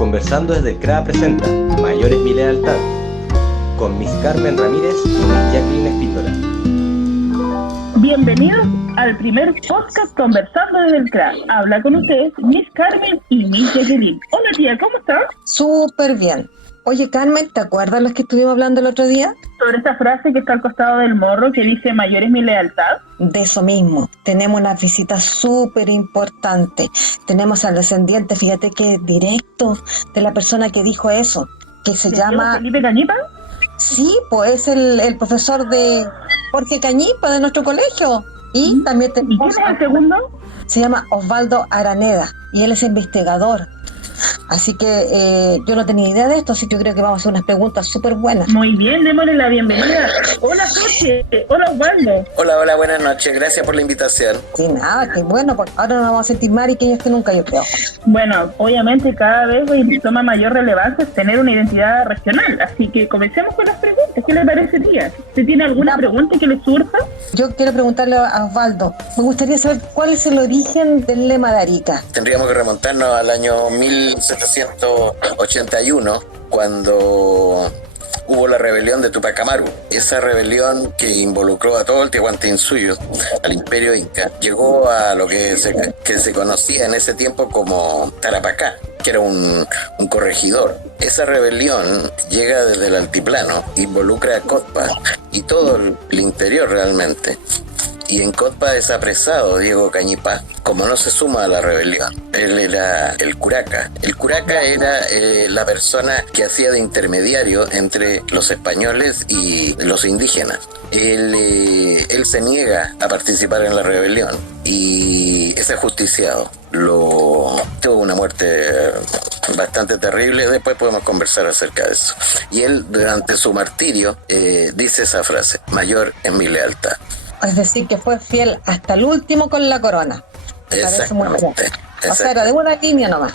Conversando desde el CRA presenta Mayor es mi lealtad, con Miss Carmen Ramírez y Miss Jacqueline Espíndola. Bienvenidos al primer podcast Conversando desde el CRA. Habla con ustedes Miss Carmen y Miss Jacqueline. Hola tía, ¿cómo estás? Súper bien. Oye Carmen, ¿te acuerdas los que estuvimos hablando el otro día? Sobre esta frase que está al costado del morro que dice mayor es mi lealtad. De eso mismo. Tenemos una visita súper importante. Tenemos al descendiente, fíjate que directo de la persona que dijo eso, que se llama... ¿Felipe Cañipa? Sí, pues es el profesor de Jorge Cañipa de nuestro colegio. Y también ¿Y quién es el segundo? Se llama Osvaldo Araneda y él es investigador. Así que yo no tenía idea de esto, así que yo creo que vamos a hacer unas preguntas súper buenas. Muy bien, démosle la bienvenida. Hola Jorge, hola Osvaldo. Hola, buenas noches, gracias por la invitación. Sí, nada, qué bueno, porque ahora nos vamos a sentir más riquillos que nunca, yo creo. Bueno, obviamente cada vez toma mayor relevancia tener una identidad regional, así que comencemos con las preguntas. ¿Qué le parece, tía? ¿Usted tiene alguna pregunta que le surja? Yo quiero preguntarle a Osvaldo, me gustaría saber cuál es el origen del lema de Arica. Tendríamos que remontarnos al año 1781, cuando hubo la rebelión de Tupac Amaru. Esa rebelión que involucró a todo el Tiahuantinsuyo, al imperio inca, llegó a lo que se conocía en ese tiempo como Tarapacá, que era un corregidor. Esa rebelión llega desde el altiplano, involucra a Cotpa y todo el interior realmente. Y en Cotpa es apresado Diego Cañipa, como no se suma a la rebelión. Él era el curaca. El curaca era la persona que hacía de intermediario entre los españoles y los indígenas. Él se niega a participar en la rebelión y es ajusticiado. Tuvo una muerte bastante terrible, después podemos conversar acerca de eso. Y él, durante su martirio, dice esa frase: mayor es mi lealtad. Es decir, que fue fiel hasta el último con la corona. Exactamente. O sea, era de una línea nomás.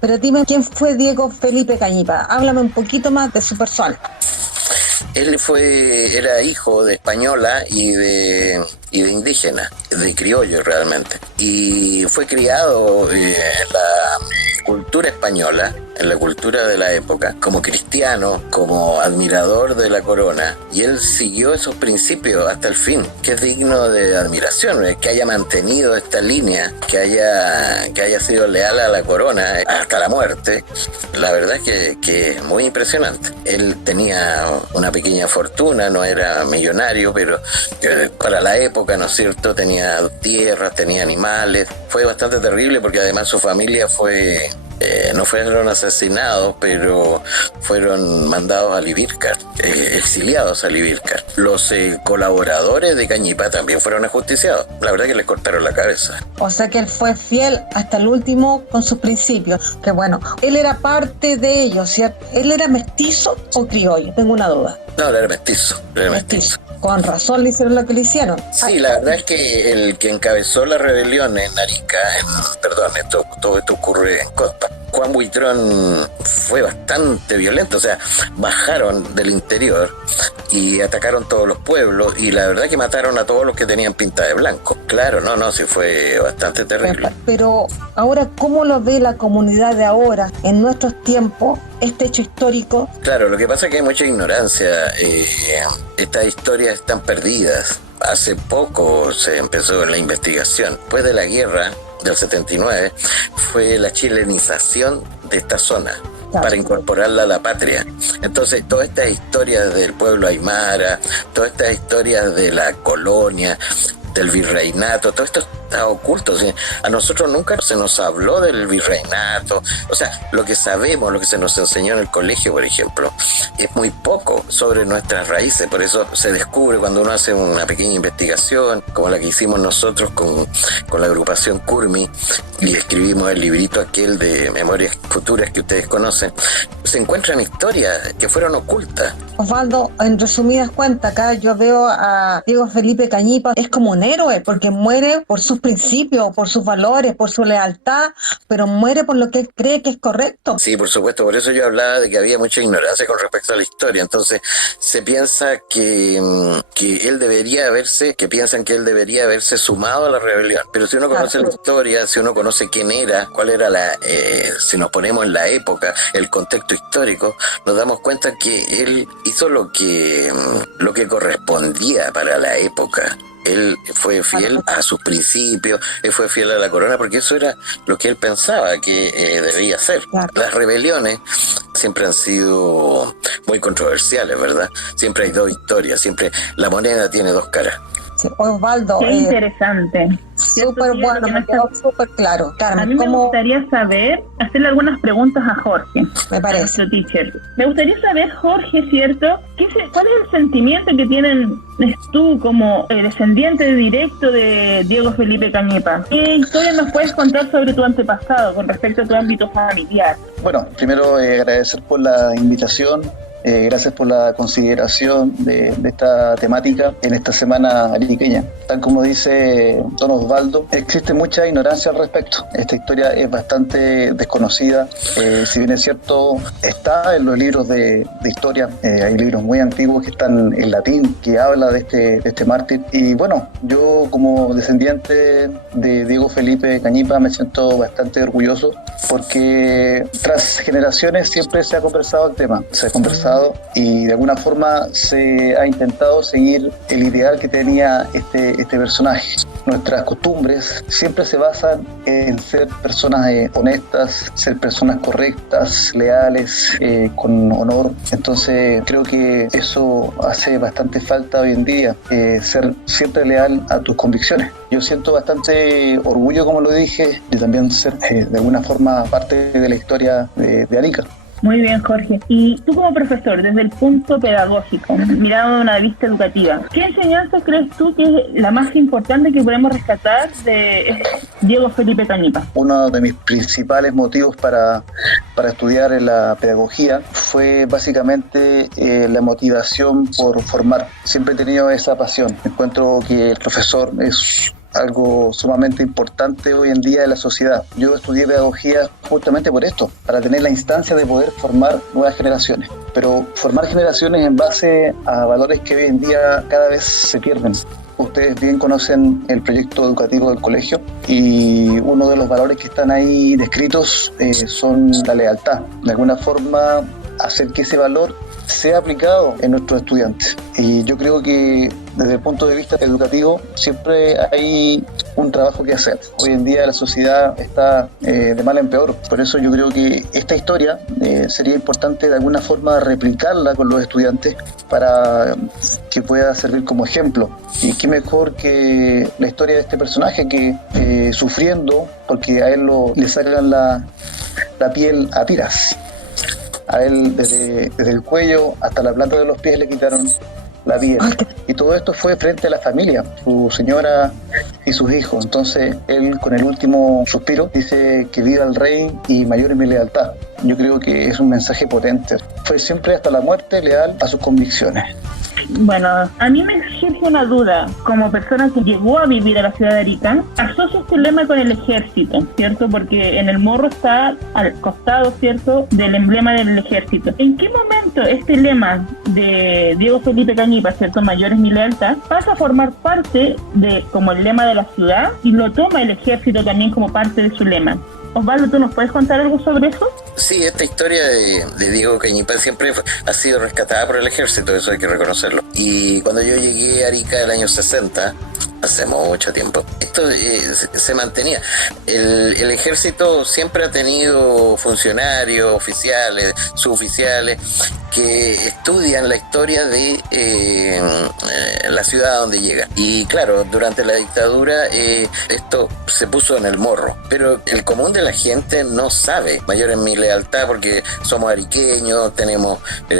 Pero dime, ¿quién fue Diego Felipe Cañipa? Háblame un poquito más de su persona. Él era hijo de española y de indígena, de criollo realmente. Y fue criado en la cultura española, en la cultura de la época, como cristiano, como admirador de la corona. Y él siguió esos principios hasta el fin, que es digno de admiración, que haya mantenido esta línea, que haya sido leal a la corona hasta la muerte. La verdad es que es muy impresionante. Él tenía una pequeña fortuna, no era millonario, pero para la época, ¿no es cierto?, tenía tierras, tenía animales. Fue bastante terrible porque además su familia no fueron asesinados, pero fueron mandados a Libircar, exiliados a Libircar. Los colaboradores de Cañipa también fueron ajusticiados. La verdad que les cortaron la cabeza. O sea que él fue fiel hasta el último con sus principios. Que bueno, él era parte de ellos, ¿cierto? ¿Él era mestizo o criollo? Tengo una duda. No, él era mestizo. Con razón le hicieron lo que le hicieron. Sí, la verdad es que el que encabezó la rebelión en Arica, todo esto ocurre en Cotpa. Juan Buitrón fue bastante violento, o sea, bajaron del interior y atacaron todos los pueblos y la verdad que mataron a todos los que tenían pinta de blanco. Claro, sí fue bastante terrible. Pero ahora, ¿cómo lo ve la comunidad de ahora, en nuestros tiempos, este hecho histórico? Claro, lo que pasa es que hay mucha ignorancia. Estas historias están perdidas. Hace poco se empezó en la investigación. Después de la guerra del 79 fue la chilenización de esta zona para incorporarla a la patria. Entonces, todas estas historias del pueblo aymara, todas estas historias de la colonia, del virreinato, todo esto está oculto. ¿Sí? A nosotros nunca se nos habló del virreinato. O sea, lo que sabemos, lo que se nos enseñó en el colegio, por ejemplo, es muy poco sobre nuestras raíces. Por eso se descubre cuando uno hace una pequeña investigación, como la que hicimos nosotros con la agrupación Curmi, y escribimos el librito aquel de Memorias Futuras que ustedes conocen. Se encuentran historias que fueron ocultas. Osvaldo, en resumidas cuentas, acá yo veo a Diego Felipe Cañipa, es como un héroe, porque muere por sus principios, por sus valores, por su lealtad, pero muere por lo que él cree que es correcto. Sí, por supuesto, por eso yo hablaba de que había mucha ignorancia con respecto a la historia. Entonces, se piensa que él debería haberse, que piensan que él debería haberse sumado a la rebelión. Pero si uno conoce la historia, si uno conoce quién era, cuál era si nos ponemos en la época, el contexto histórico, nos damos cuenta que él hizo lo que correspondía para la época. Él fue fiel a sus principios, él fue fiel a la corona, porque eso era lo que él pensaba que debía hacer. Claro. Las rebeliones siempre han sido muy controversiales, ¿verdad? Siempre hay dos historias, siempre la moneda tiene dos caras. Sí, Osvaldo, qué interesante. Súper bueno, me quedó súper claro. Carmen, a mí me gustaría saber, hacerle algunas preguntas a Jorge. Me parece. A nuestro teacher. Me gustaría saber, Jorge, ¿cierto? ¿Cuál es el sentimiento que tienes tú como descendiente directo de Diego Felipe Cañipa? ¿Qué historia nos puedes contar sobre tu antepasado con respecto a tu ámbito familiar? Bueno, primero agradecer por la invitación. Gracias por la consideración de esta temática en esta semana ariqueña. Tal como dice don Osvaldo, existe mucha ignorancia al respecto. Esta historia es bastante desconocida. Si bien es cierto, está en los libros de historia. Hay libros muy antiguos que están en latín, que habla de este mártir. Y bueno, yo como descendiente de Diego Felipe Cañipa me siento bastante orgulloso porque tras generaciones siempre se ha conversado el tema. Se ha conversado y de alguna forma se ha intentado seguir el ideal que tenía este personaje. Nuestras costumbres siempre se basan en ser personas honestas, ser personas correctas, leales, con honor. Entonces creo que eso hace bastante falta hoy en día, ser siempre leal a tus convicciones. Yo siento bastante orgullo, como lo dije, de también ser de alguna forma parte de la historia de Arica. Muy bien, Jorge. Y tú como profesor, desde el punto pedagógico, mirado de una vista educativa, ¿qué enseñanza crees tú que es la más importante que podemos rescatar de Diego Felipe Cañipa? Uno de mis principales motivos para estudiar en la pedagogía fue básicamente la motivación por formar. Siempre he tenido esa pasión. Encuentro que el profesor es algo sumamente importante hoy en día en la sociedad. Yo estudié pedagogía justamente por esto, para tener la instancia de poder formar nuevas generaciones. Pero formar generaciones en base a valores que hoy en día cada vez se pierden. Ustedes bien conocen el proyecto educativo del colegio y uno de los valores que están ahí descritos son la lealtad. De alguna forma, hacer que ese valor sea aplicado en nuestros estudiantes. Y yo creo que desde el punto de vista educativo siempre hay un trabajo que hacer. Hoy en día la sociedad está de mal en peor. Por eso yo creo que esta historia sería importante de alguna forma replicarla con los estudiantes para que pueda servir como ejemplo. Y qué mejor que la historia de este personaje que sufriendo, porque a él le sacan la piel a tiras. A él desde el cuello hasta la planta de los pies le quitaron la piel. Y todo esto fue frente a la familia, su señora y sus hijos. Entonces él con el último suspiro dice que viva el rey y mayor es mi lealtad. Yo creo que es un mensaje potente. Fue siempre hasta la muerte leal a sus convicciones. Bueno, a mí me surge una duda, como persona que llegó a vivir a la ciudad de Arica, asocio este lema con el ejército, ¿cierto? Porque en el morro está al costado, ¿cierto?, del emblema del ejército. ¿En qué momento este lema de Diego Felipe Cañipa, ¿cierto?, mayor es mi lealtad, pasa a formar parte de como el lema de la ciudad y lo toma el ejército también como parte de su lema? Osvaldo, ¿tú nos puedes contar algo sobre eso? Sí, esta historia de Diego Cañipa siempre ha sido rescatada por el ejército, eso hay que reconocerlo. Y cuando yo llegué a Arica el año 60, hace mucho tiempo, esto se mantenía. El ejército siempre ha tenido funcionarios, oficiales, suboficiales, que estudian la historia de la ciudad a donde llegan. Y claro, durante la dictadura esto se puso en el morro, pero el común de la gente no sabe. Mayor en mi lealtad porque somos ariqueños, tenemos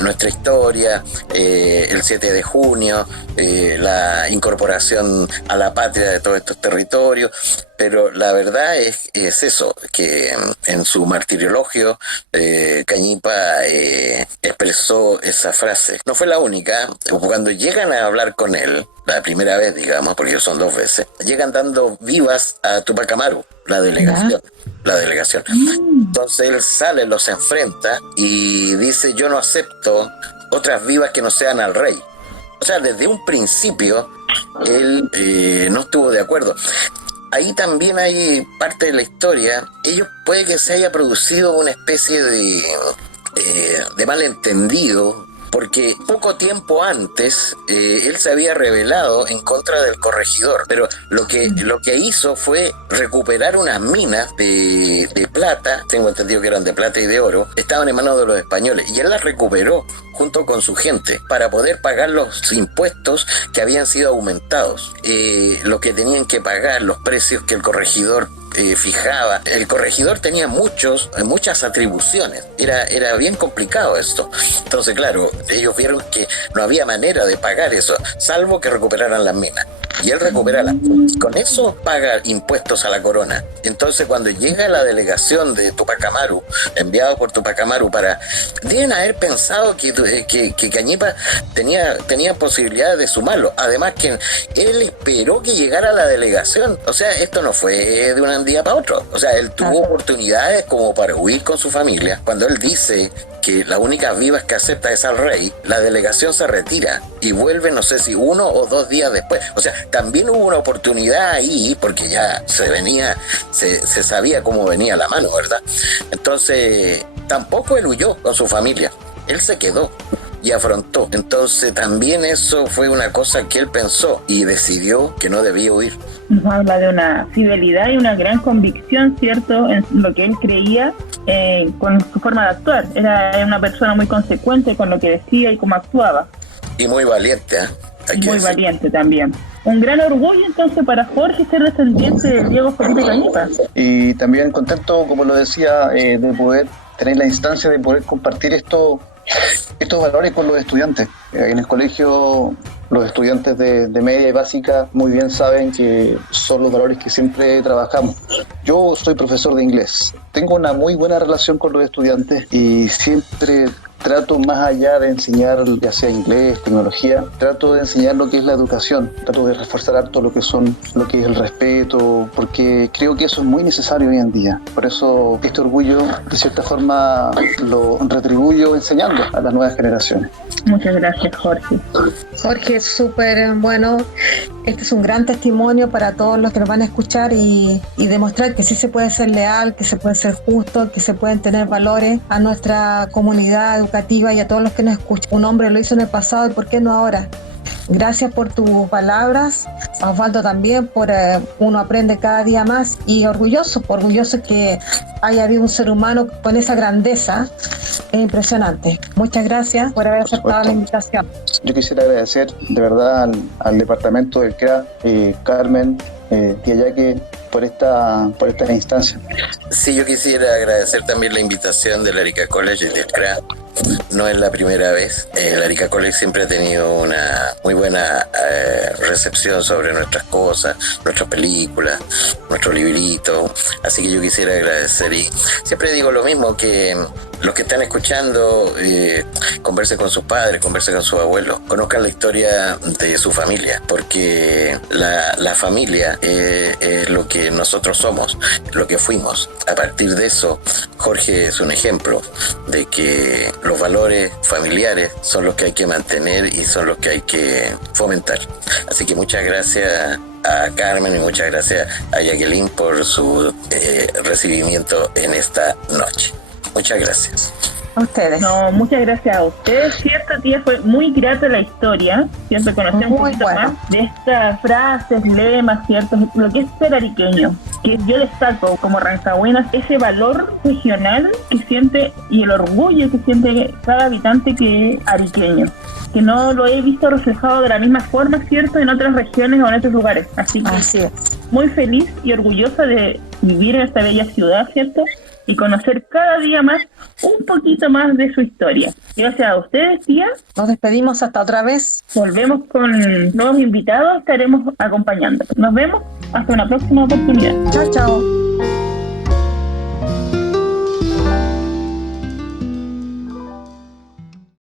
nuestra historia, el 7 de junio, la incorporación a la patria de todos estos territorios, pero la verdad es eso, que en su martiriologio Cañipa expresó esa frase. No fue la única. Cuando llegan a hablar con él, la primera vez, digamos, porque son 2 veces, llegan dando vivas a Tupac Amaru, la delegación. Entonces él sale, los enfrenta y dice: yo no acepto otras vivas que no sean al rey. O sea, desde un principio él no estuvo de acuerdo. Ahí también hay parte de la historia. Ellos puede que se haya producido una especie de malentendido, porque poco tiempo antes él se había rebelado en contra del corregidor, pero lo que hizo fue recuperar unas minas de plata, tengo entendido que eran de plata y de oro, estaban en manos de los españoles, y él las recuperó junto con su gente para poder pagar los impuestos que habían sido aumentados, lo que tenían que pagar, los precios que el corregidor fijaba. El corregidor tenía muchas atribuciones, era bien complicado esto. Entonces, claro, ellos vieron que no había manera de pagar eso, salvo que recuperaran las minas. Y él recupera las minas, y con eso paga impuestos a la corona. Entonces, cuando llega la delegación de Tupac Amaru, enviado por Tupac Amaru, deben haber pensado que Cañipa tenía posibilidades de sumarlo. Además que él esperó que llegara la delegación. O sea, esto no fue de un día para otro. O sea, él tuvo oportunidades como para huir con su familia. Cuando él dice que las únicas vivas que acepta es al rey, la delegación se retira y vuelve, no sé si 1 o 2 días después. O sea, también hubo una oportunidad ahí, porque ya se sabía cómo venía la mano, ¿verdad? Entonces, tampoco él huyó con su familia, él se quedó y afrontó. Entonces, también eso fue una cosa que él pensó y decidió que no debía huir. Nos habla de una fidelidad y una gran convicción, ¿cierto?, en lo que él creía, con su forma de actuar. Era una persona muy consecuente con lo que decía y cómo actuaba. Y muy valiente, Muy valiente también. Un gran orgullo entonces para Jorge ser descendiente de Diego Felipe Cañipa. Y también contento, como lo decía, de poder tener la instancia de poder compartir estos valores con los estudiantes. En el colegio, los estudiantes de media y básica muy bien saben que son los valores que siempre trabajamos. Yo soy profesor de inglés, tengo una muy buena relación con los estudiantes y siempre trato, más allá de enseñar ya sea inglés, tecnología, trato de enseñar lo que es la educación, trato de reforzar harto lo que es el respeto, porque creo que eso es muy necesario hoy en día. Por eso este orgullo de cierta forma lo retribuyo enseñando a las nuevas generaciones. Muchas gracias, Jorge. Jorge, súper bueno. Este es un gran testimonio para todos los que nos van a escuchar y demostrar que sí se puede ser leal, que se puede ser justo, que se pueden tener valores a nuestra comunidad educativa y a todos los que nos escuchan. Un hombre lo hizo en el pasado y ¿por qué no ahora? Gracias por tus palabras, Osvaldo, también por uno aprende cada día más y orgulloso que haya habido un ser humano con esa grandeza. Es impresionante. Muchas gracias por haber aceptado la invitación. Yo quisiera agradecer de verdad al departamento del CRA, Carmen, tía Yaque, por esta instancia. Sí, yo quisiera agradecer también la invitación del Arica College y del CRA. No es la primera vez. El Arica College siempre ha tenido una muy buena recepción sobre nuestras cosas, nuestras películas, nuestros libritos. Así que yo quisiera agradecer, y siempre digo lo mismo, que los que están escuchando conversen con sus padres, conversen con sus abuelos, conozcan la historia de su familia, porque la familia es lo que nosotros somos, lo que fuimos. A partir de eso, Jorge es un ejemplo de que los valores familiares son los que hay que mantener y son los que hay que fomentar. Así que muchas gracias a Carmen y muchas gracias a Jacqueline por su recibimiento en esta noche. Muchas gracias. A ustedes. No, muchas gracias a ustedes, ¿cierto, tía? Fue muy grata la historia, ¿cierto? Conocer un poquito más de estas frases, lemas, ¿cierto? Lo que es ser ariqueño, que yo destaco como rancagüenas ese valor regional que siente y el orgullo que siente cada habitante que es ariqueño, que no lo he visto reflejado de la misma forma, ¿cierto?, en otras regiones o en otros lugares. Así que así es. Muy feliz y orgullosa de vivir en esta bella ciudad, ¿cierto?, y conocer cada día más, un poquito más de su historia. Gracias a ustedes, tía. Nos despedimos hasta otra vez. Volvemos con nuevos invitados, estaremos acompañando. Nos vemos hasta una próxima oportunidad. Chao, chao.